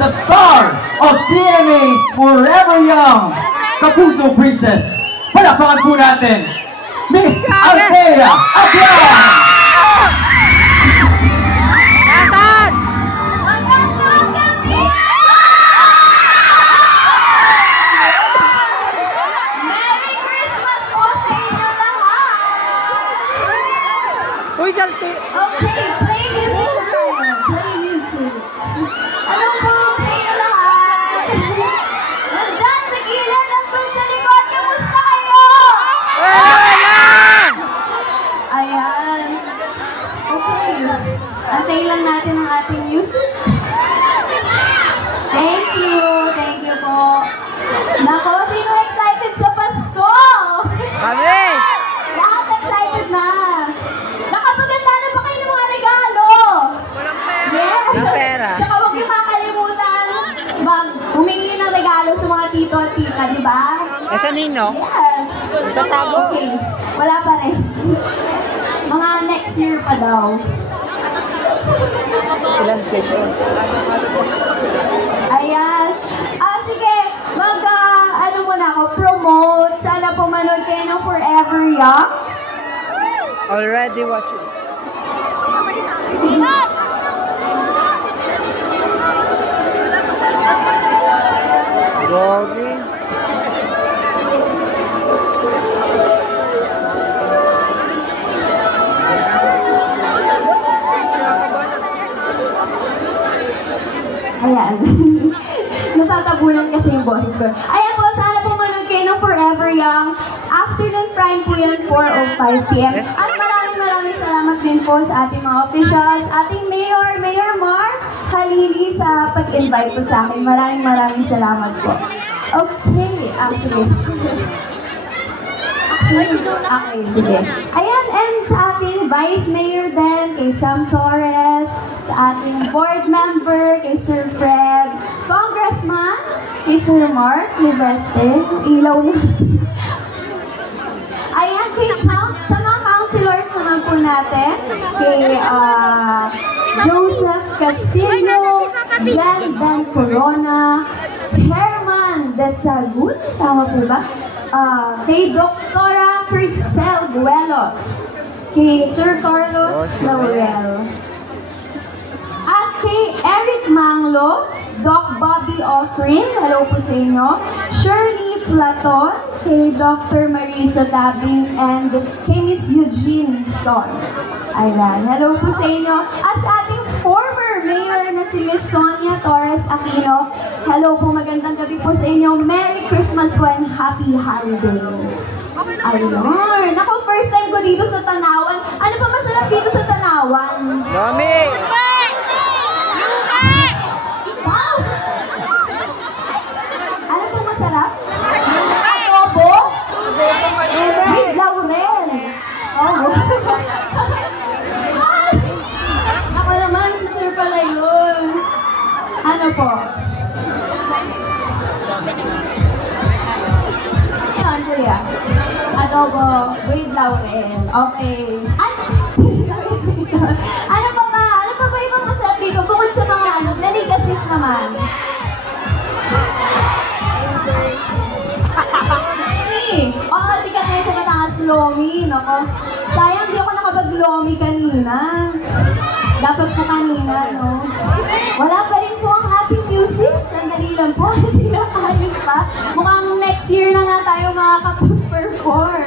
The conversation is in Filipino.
the star of TMA's Forever Young, Kapuso Princess. Palakpakan po natin, Miss Althea Adrian! Okay, play music tayo. Play music. Ano po sa inyo lahat? Nandyan sa gilid at po sa likod. Kamusta kayo? Ayan. Okay. Antay lang natin ang ating music. Thank you. Thank you po. Nako, sino excited sa Pasko? Kami! Lahat excited na. Nakapaganda na ba kayo ng mga regalo? Yes! Ng pera. Tsaka huwag niyo makalimutan humingi ng regalo sa mga tito at tita, di ba? Eh, sa Nino? Yes! Okay. Wala pa rin. Mga next year pa daw. Ilan special? Ayan. Sige. Ano muna ako, promote. Sana po manood kayo ng Forever Young. Already watching. Doggy. Ayan. Natatabunan kasi yung boses ko. Ayan po, sana po manood kayo ng Forever Young. Afternoon prime po yan, 4:05 PM. At maraming salamat din po sa ating mga officials, ating Mayor Mark Halili sa pag-invite po sa akin. Maraming salamat po. Okay, sige. Okay, sige. Ayan, and sa ating Vice Mayor din, kay Sam Torres, sa ating board member, kay Sir Fred, Congressman, kay Sir Mark Liveste, ilaw na. Ayan, sa mga councilors naman po natin, kay Joseph Castillo, Jan Ben Corona, Herman Desagut, tama po ba? Kay Doktora Cristel Guelos, kay Sir Carlos Laurel, at kay Eric Manglo, Doc Bobby Offrin, hello po sa inyo, Shirley Platon, kay Dr. Marisa Tabing, and kay Miss Eugene Son. Ayan, hello po sa inyo. At sa ating former mayor na si Miss Sonia Torres Aquino, hello po, magandang gabi po sa inyo. Merry Christmas po and Happy Holidays. Ayun. Ako, first time ko dito sa Tanawan. Ano pa masarap dito sa Tanawan? Dami! Ikaw! Ano pa masarap? Adobo? With laurel. Oh. Ako naman, si Sir pala yun. Ano po? Yan, kuya. Adobo with laurel. Okay. Ay! Ano pa ba? Ano pa ba ibang masarap dito? Bukod sa mga delicacies naman. Sikat na yun sa Batangas Lomi, nako. Sayang, di ako nakapag-Lomi kanina. Dapat po kanina, no? Wala pa rin po ang ating music. Sandali lang po, hindi na ayos pa. Mukhang next year na nga tayo makakapag-perform.